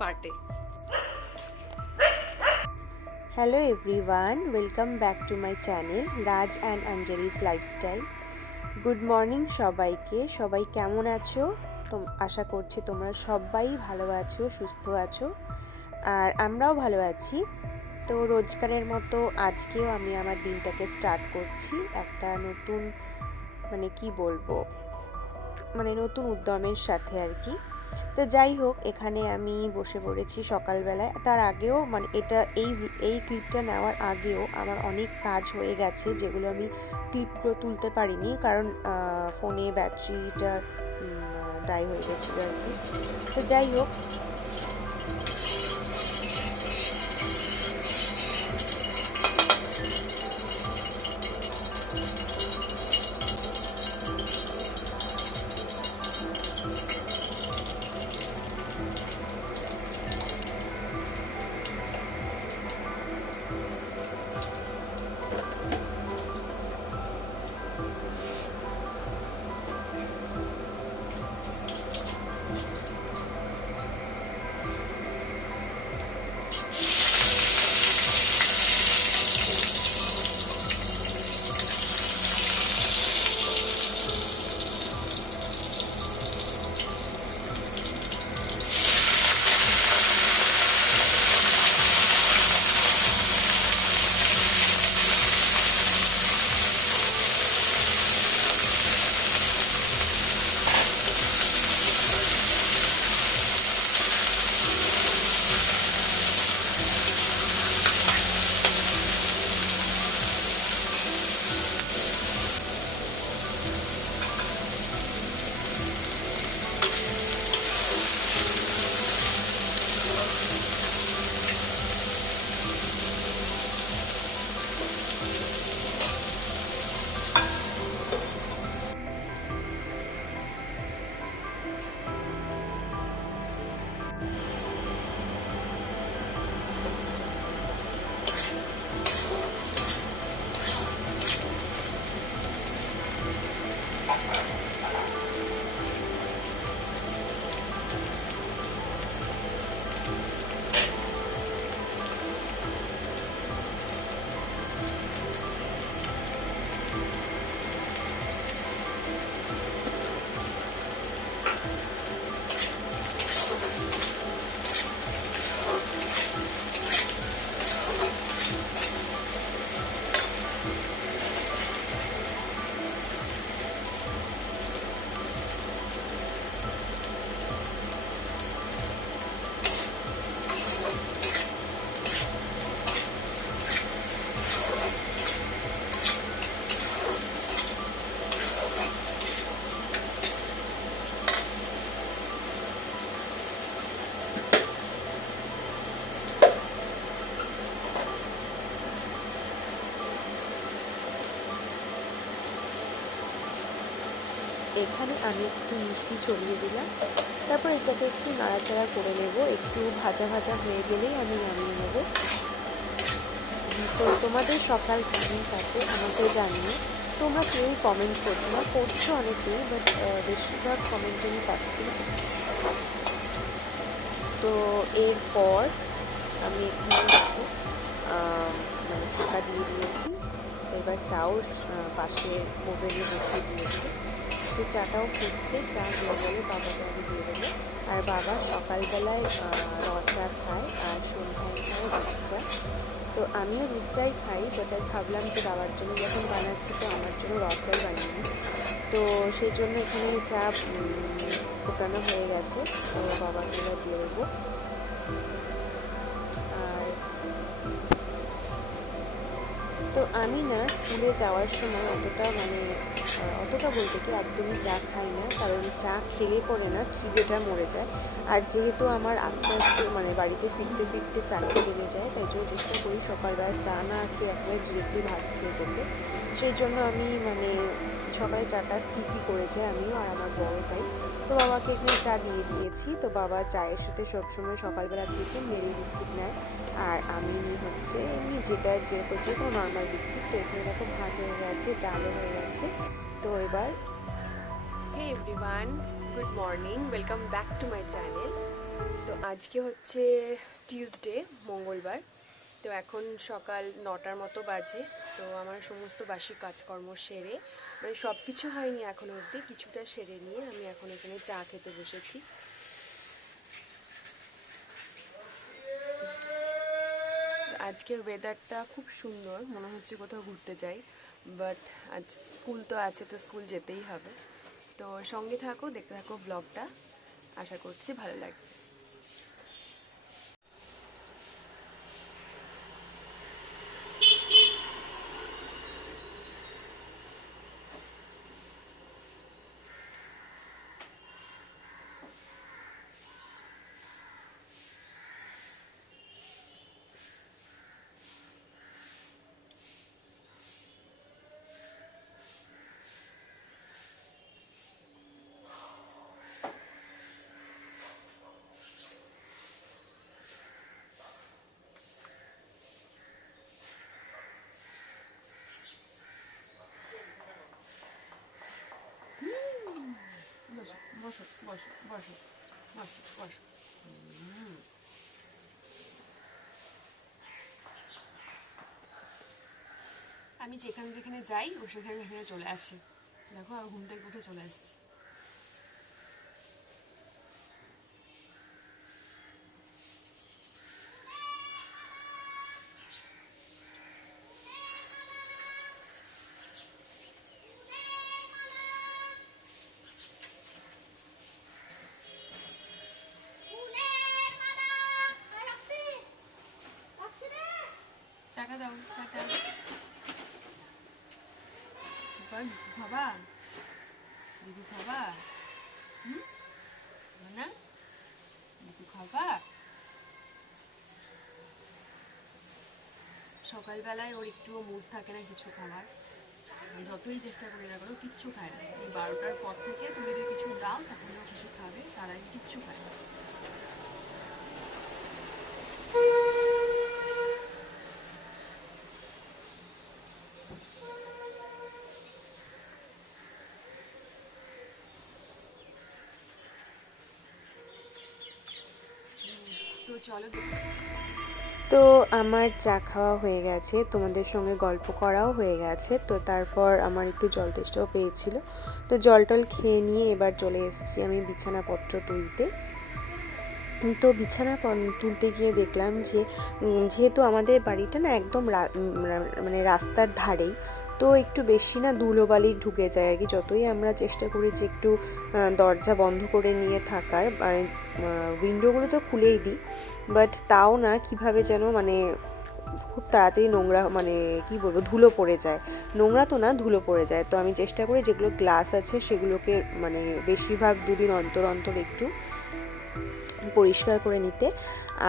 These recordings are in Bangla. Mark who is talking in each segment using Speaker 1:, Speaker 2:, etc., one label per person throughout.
Speaker 1: পার্টে
Speaker 2: hello everyone welcome back to my channel Raj and Anjali's lifestyle good morning সবাইকে, সবাই কেমন আছো? তো আশা করছি তোমরা সবাই ভালো আছো, সুস্থ আছো, আর আমরাও ভালো আছি। তো রোজকারের মতো আজকেও আমি আমার দিনটাকে স্টার্ট করছি একটা নতুন মানে কি বলব মানে নতুন উদ্যমের সাথে আর কি। তো যাই হোক, এখানে আমি বসে পড়েছি সকালবেলায়। তার আগেও মানে এটা, এই এই ক্লিপটা নেওয়ার আগেও আমার অনেক কাজ হয়ে গেছে যেগুলো আমি ক্লিপগুলো তুলতে পারিনি। কারণ ফোনে ব্যাটারিটা ডাই হয়ে গেছিল আর কি। তো যাই হোক এখানে আমি একটু মিষ্টি ছড়িয়ে দিলাম। তারপর এটাকে একটু নাড়াচাড়া করে নেব। একটু ভাজা ভাজা হয়ে গেলেই আমি নামিয়ে নেব। তো তোমাদের সকাল কেমন কাটে? আমাকে জানিয়ে তোমরা কেউই কমেন্ট করছ না। করছ অনেকেই বাট বেশিরভাগ কমেন্ট আমি পাচ্ছি তো এরপর আমি এখানে মানে ঢাকা দিয়ে দিয়েছি। এবার চাও পাশে ওভেনে বসিয়ে দিয়েছি। তো চাটাও ফুটছে চা দিয়ে গেলে বাবাকে আমি দিয়ে দেবো। আর বাবা সকালবেলায় র চা খায় আর সন্ধ্যায় খায় দুধ চা তো আমিও দুধ চাই খাই বাট ভাবলাম যে বাবার জন্য যখন বানাচ্ছি তো আমার জন্য র চাই বানিয়ে নিই। তো সেই জন্য এখানে চা ফোটানো হয়ে গেছে। তো বাবাকে দিয়ে দেবো। তো আমি না স্কুলে যাওয়ার সময় অতটা মানে অতটা বলতে কি একদমই চা খাই না, কারণ চা খেলে পরে না খিদেটা মরে যায়। আর যেহেতু আমার আস্তে আস্তে মানে বাড়িতে ফিরতে ফিরতে চাটা বেজে যায়, তাই জন্য চেষ্টা করি সকালবেলা চা না খেয়ে একবার ডিরেক্টলি ভাত খেয়ে যেতে। সেই জন্য আমি মানে সকালে চাটা স্কিপই করেছে আমিও আর আমার বড় তাই তো বাবাকে এখানে চা দিয়ে দিয়েছি। তো বাবা চায়ের সাথে সবসময় সকালবেলা থেকে মেরি বিস্কিট নেয়। আর আমি নিই হচ্ছে এমনি যেটা যেরকম যে কোনো নর্মাল বিস্কিট। তো এখানে দেখো ভাত হয়ে গেছে, ডালও হয়ে গেছে। তো এবার
Speaker 1: hey everyone good morning welcome back to my channel তো আজকে হচ্ছে টিউসডে মঙ্গলবার। তো এখন সকাল নটার মতো বাজে, তো আমার সমস্ত বাসি কাজকর্ম সেরে মানে সব কিছু হয়নি এখনও অবধি, কিছুটা সেরে নিয়ে আমি এখন এখানে চা খেতে বসেছি। আজকের ওয়েদারটা খুব সুন্দর, মনে হচ্ছে কোথাও ঘুরতে যাই বাট আজ স্কুল তো আছে, তো স্কুল যেতেই হবে। তো সঙ্গে থাকো, দেখতে থাকো ব্লগটা আশা করছি ভালো লাগবে বসো বসো বসো বসো বসো আমি যেখানে যেখানে যাই ও সেখানে সেখানে চলে আসি। দেখো আর ঘুম থেকে উঠে চলে আসছি টাকা দাও, টাকা। দিদি খাবা? হুম? না দিদি খাবা? সকালবেলায় ওর একটুও মুড থাকে না কিছু খাবার। আমি যতই চেষ্টা করি না করো কিচ্ছু খায় না। এই বারোটার পর থেকে তুমি যদি কিছু দাও, তাহলে ও কিছু খাবে, তার কিচ্ছু খায় না তো
Speaker 2: তো আমার চা খাওয়া হয়ে গেছে, তোমাদের সঙ্গে গল্প করাও হয়ে গেছে, তো তারপর আমার একটু জল তেষ্টাও পেয়েছিল। তো জল টল খেয়ে নিয়ে এবার চলে এসেছি আমি বিছানাপত্র তুলতে। তো বিছানা তুলতে গিয়ে দেখলাম যে যেহেতু আমাদের বাড়িটা না একদম মানে রাস্তার ধারেই তো একটু বেশি না ধুলোবালি ঢুকে যায় আর কি। যতই আমরা চেষ্টা করি যে একটু দরজা বন্ধ করে নিয়ে থাকার উইন্ডোগুলো তো খুলেই দিই বাট তাও না কীভাবে যেন মানে খুব তাড়াতাড়ি নোংরা মানে কি বলব, ধুলো পড়ে যায়। নোংরা তো না, ধুলো পড়ে যায়। তো আমি চেষ্টা করি যেগুলো গ্লাস আছে সেগুলোকে মানে বেশিরভাগ দুদিন অন্তর অন্তর একটু পরিষ্কার করে নিতে।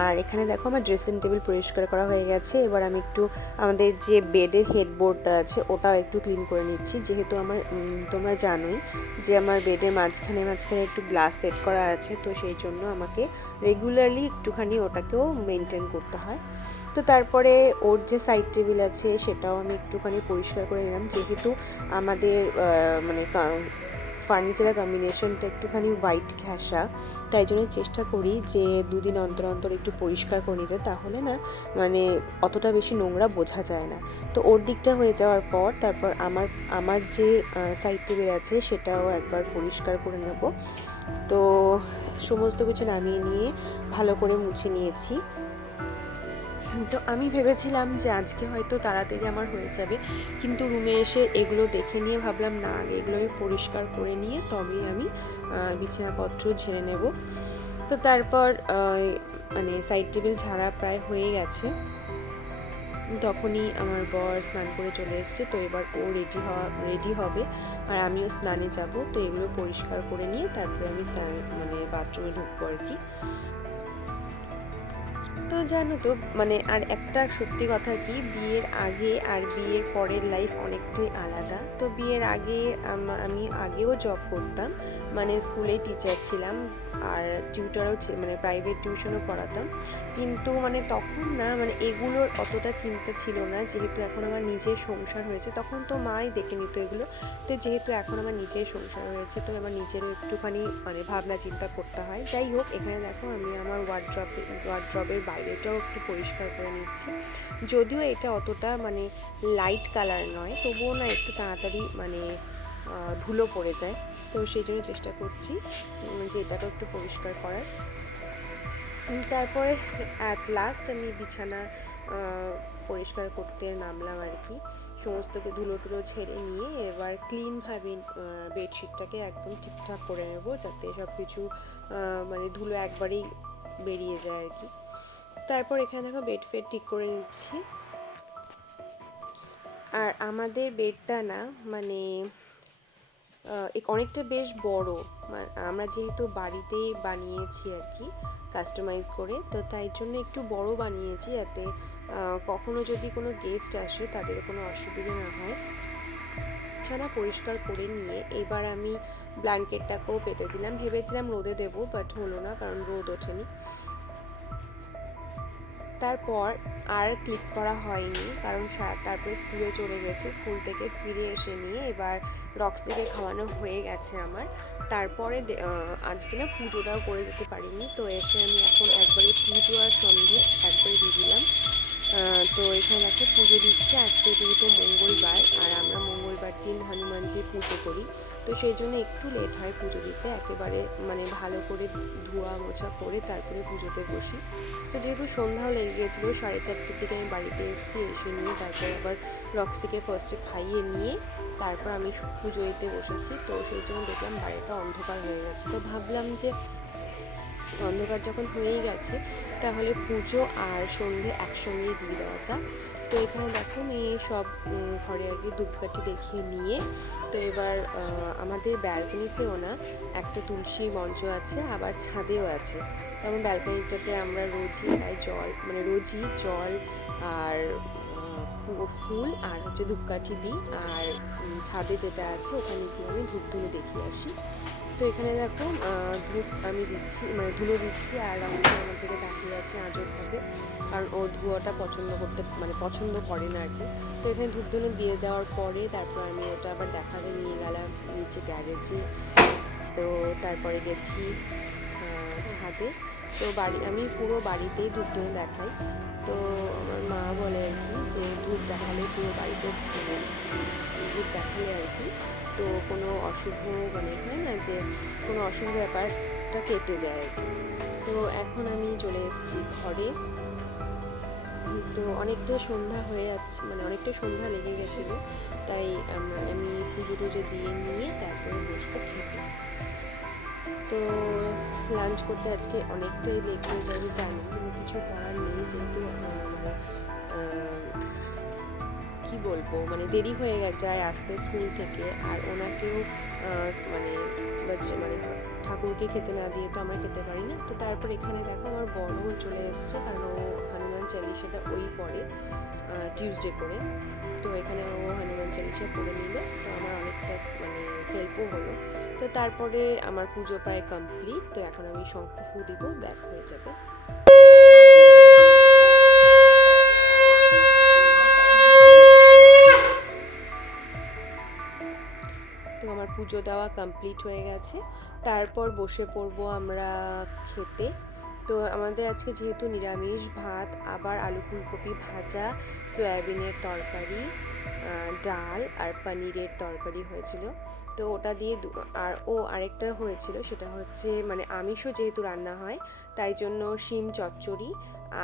Speaker 2: আর এখানে দেখো আমার ড্রেসিং টেবিল পরিষ্কার করা হয়ে গেছে। এবার আমি একটু আমাদের যে বেডের হেডবোর্ডটা আছে, ওটাও একটু ক্লিন করে নিচ্ছি। যেহেতু আমার তোমরা জানোই যে আমার বেডের মাঝখানে মাঝখানে একটু গ্লাস সেট করা আছে, তো সেই জন্য আমাকে রেগুলারলি একটুখানি ওটাকেও মেনটেন করতে হয়। তো তারপরে ওর যে সাইড টেবিল আছে, সেটাও আমি একটুখানি পরিষ্কার করে নিলাম। যেহেতু আমাদের মানে ফার্নিচারের কম্বিনেশনটা একটুখানি হোয়াইট ঘেঁষা তাই জন্য চেষ্টা করি যে দুদিন অন্তর অন্তর একটু পরিষ্কার করে নিতে। তাহলে না মানে অতটা বেশি নোংরা বোঝা যায় না। তো ওর দিকটা হয়ে যাওয়ার পর তারপর আমার আমার যে সাইড টেবিল আছে সেটাও একবার পরিষ্কার করে নেব। তো সমস্ত কিছু নামিয়ে নিয়ে ভালো করে মুছে নিয়েছি। তো আমি ভেবেছিলাম যে আজকে হয়তো তাড়াতাড়ি আমার হয়ে যাবে। কিন্তু রুমে এসে এগুলো দেখে নিয়ে ভাবলাম, না, আগে এগুলো আমি পরিষ্কার করে নিয়ে তবেই আমি বিছানাপত্র ঝেড়ে নেব। তো তারপর মানে সাইড টেবিল ঝাড়া প্রায় হয়ে গেছে। তখনই আমার বর স্নান করে চলে এসেছে। তো এবার ও রেডি হওয়া রেডি হবে। আর আমিও স্নানে যাব। তো এগুলো পরিষ্কার করে নিয়ে তারপরে আমি মানে বাথরুমে ঢুকবো আর কি। তো জানো তো মানে আর একটা সত্যি কথা কি, বিয়ের আগে আর বিয়ের পরের লাইফ অনেকটাই আলাদা। তো বিয়ের আগে আমি আগেও জব করতাম মানে স্কুলে টিচার ছিলাম আর টিউটারও মানে প্রাইভেট টিউশনও পড়াতাম। কিন্তু মানে তখন না মানে এগুলোর অতটা চিন্তা ছিল না, যেহেতু এখন আমার নিজের সংসার হয়েছে, তখন তো মাই দেখে নিত এগুলো। তো যেহেতু এখন আমার নিজের সংসার হয়েছে, তো আমার নিজেরও একটুখানি মানে ভাবনা চিন্তা করতে হয়। যাই হোক, এখানে দেখো আমি আমার ওয়ার্ড্রপ ওয়ার্ড্রপের বাইরেটাও একটু পরিষ্কার করে নিচ্ছি। যদিও এটা অতটা মানে লাইট কালার নয়, তবুও না একটু তাড়াতাড়ি মানে ধুলো পড়ে যায়। তো সেই জন্য চেষ্টা করছি যে এটাকে একটু পরিষ্কার করার। তারপরে অ্যাট লাস্ট আমি বিছানা পরিষ্কার করতে নামলাম আর কি। সমস্তকে ধুলো টুলো ছেড়ে নিয়ে এবার ক্লিনভাবে বেডশিটটাকে একদম ঠিকঠাক করে নেব, যাতে সব কিছু মানে ধুলো একবারেই বেরিয়ে যায় আর কি। তারপর এখানে দেখো বেড ফেড ঠিক করে নিচ্ছি। আর আমাদের বেডটা না মানে অনেকটা বেশ বড়। আমরা যেহেতু বাড়িতেই বানিয়েছি আর কি কাস্টমাইজ করে, তো তাই জন্য একটু বড় বানিয়েছি যাতে কখনো যদি কোনো গেস্ট আসে তাদের কোনো অসুবিধে না হয়। বিছানা পরিষ্কার করে নিয়ে এবার আমি ব্ল্যাঙ্কেটটাকেও পেতে দিলাম। ভেবেছিলাম রোদে দেবো বাট হলো না, কারণ রোদ ওঠেনি। তারপর আর ক্লিপ করা হয়নি, কারণ সা- তারপরে স্কুলে চলে গেছে স্কুল থেকে ফিরে এসে নিয়ে এবার রক্সিকে খাওয়ানো হয়ে গেছে আমার। তারপরে আজকে না পুজোটাও করে দিতে পারিনি, তো এসে আমি এখন একবারে পুজো আর সন্ধে একবারে দিয়ে দিলাম। তো এখানে দেখো পুজো দিচ্ছে, আজকে যেহেতু মঙ্গলবার, আর আমরা মঙ্গলবার দিন হনুমানজির পুজো করি। তো সেই জন্য একটু লেট হয় পুজো দিতে, একেবারে মানে ভালো করে ধোয়া মোছা করে তারপরে পুজোতে বসি। তো যেহেতু সন্ধ্যাও লেগে গেছিল সাড়ে চারটের দিকে আমি বাড়িতে এসেছি, এসে নিয়ে তারপর আবার রক্সিকে ফার্স্টে খাইয়ে নিয়ে তারপর আমি পুজো দিতে বসেছি। তো সেই জন্য দেখলাম বাড়িটা অন্ধকার হয়ে গেছে। তো ভাবলাম যে অন্ধকার যখন হয়েই গেছে, তাহলে পুজো আর সন্ধে একসঙ্গেই দিয়ে দেওয়া যাক। তো এখানে দেখো আমি সব ঘরে আর কি ধূপকাঠি দেখিয়ে নিয়ে, তো এবার আমাদের ব্যালকনিতেও না একটা তুলসী মঞ্চ আছে, আবার ছাদেও আছে। আমার ব্যালকনিটাতে আমরা রোজই প্রায় জল মানে রোজই জল আর ফুল আর হচ্ছে ধূপকাঠি দিই। আর ছাদে যেটা আছে ওখানে গিয়ে আমি ধূপ ধুলো দেখিয়ে আসি। তো এখানে দেখো ধূপ আমি দিচ্ছি মানে ধুলো দিচ্ছি, আর রামসা আমার দিকে তাকিয়ে আছে আজবভাবে। কারণ ও ধুয়োটা পছন্দ করতে মানে পছন্দ করে না আর কি। তো এখানে ধূপ ধুলো দিয়ে দেওয়ার পরে তারপর আমি ওটা আবার দেখাতে নিয়ে গেলাম নিচে গ্যারেজে। তো তারপরে গেছি ছাদে। তো বাড়ি, আমি পুরো বাড়িতেই ধূপ ধুলো দেখাই। তো আমার মা বলে আর কি যে, ধূপ দেখালে পুরো বাড়িতে ধূপ দেখালে আর কি। তো কোনো অশুভ মানে হয় না যে কোনো অশুভ ব্যাপারটা কেটে যায় তো এখন আমি চলে এসেছি ঘরে। তো অনেকটা সন্ধ্যা হয়ে যাচ্ছে মানে অনেকটা সন্ধ্যা লেগে গেছিল। তাই আমি পুজো টুজো দিয়ে নিয়ে তারপরে বসবো খেতে। তো লাঞ্চ করতে আজকে অনেকটাই লেট হয়ে যাবে, জানি কিছু করার নেই যেহেতু মানে কি বলব? মানে দেরি হয়ে যায় আসতে স্কুল থেকে। আর ওনাকেও মানে বাচ্চা মানে ঠাকুরকে খেতে না দিয়ে তো আমরা খেতে পারি না। তো তারপর এখানে দেখো আমার বড়ও চলে এসছে, কারণ ও হনুমান চালিশাটা ওই পড়ে টিউসডে করে। তো এখানে ও হনুমান চালিশা পড়ে নিল। তো আমার অনেকটা মানে হেল্পও হলো। তো তারপরে আমার পুজো প্রায় কমপ্লিট তো এখন আমি শঙ্খ ফু দিব, ব্যাস হয়ে যাবে। পুজো দেওয়া কমপ্লিট হয়ে গেছে। তারপর বসে পড়ব আমরা খেতে। তো আমাদের আজকে যেহেতু নিরামিষ ভাত, আবার আলু ফুলকপি ভাজা, সয়াবিনের তরকারি ডাল আর পনিরের তরকারি হয়েছিল। তো ওটা দিয়ে আর ও আরেকটা হয়েছিল, সেটা হচ্ছে মানে আমিষও যেহেতু রান্না হয়, তাই জন্য শিম চচ্চড়ি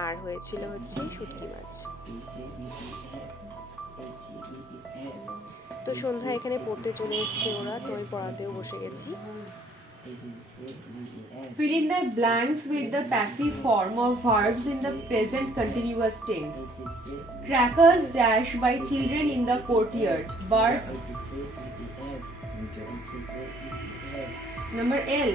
Speaker 2: আর হয়েছিল হচ্ছে শুটকি মাছ। তো সন্ধ্যা এখানে পড়তে চলে এসছে ওরা তো আমি পড়াতেও বসে গেছি
Speaker 3: Fill in the blanks with the passive form of verbs in the present continuous tense. Crackers dash by children in the courtyard. Burst Number L.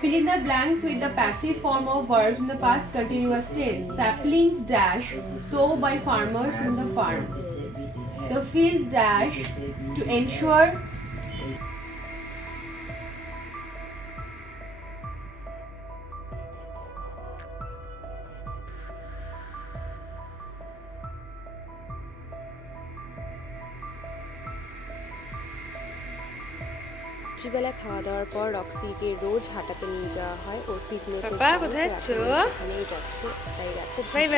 Speaker 3: Fill in the blanks with the passive form of verbs in the past continuous tense. Saplings dash sow by farmers in the farm. The fields dash to ensure
Speaker 2: রাত্রিবেলা খাওয়া দাওয়ার পর রক্সিকে রোজ হাঁটাতে নিয়ে যাওয়া হয় ওর ফিটনেস
Speaker 1: কোথায় যাচ্ছ?
Speaker 2: যাচ্ছে। তাই দেখো
Speaker 1: Bye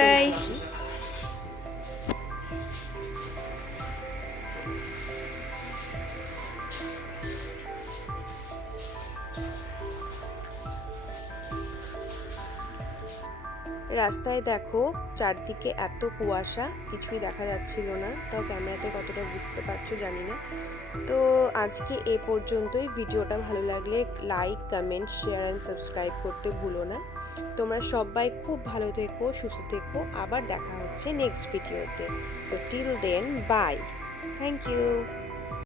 Speaker 2: রাস্তায় দেখো চারদিকে এত কুয়াশা, কিছুই দেখা যাচ্ছিল না। তো ক্যামেরাতে কতটা বুঝতে পারছ জানি না। তো আজকে এ পর্যন্তই। ভিডিওটা ভালো লাগলে like comment share and subscribe করতে ভুলো না। তোমরা সবাই খুব ভালো থেকো, সুস্থ থেকো। আবার দেখা হচ্ছে নেক্সট ভিডিওতে so till then bye thank you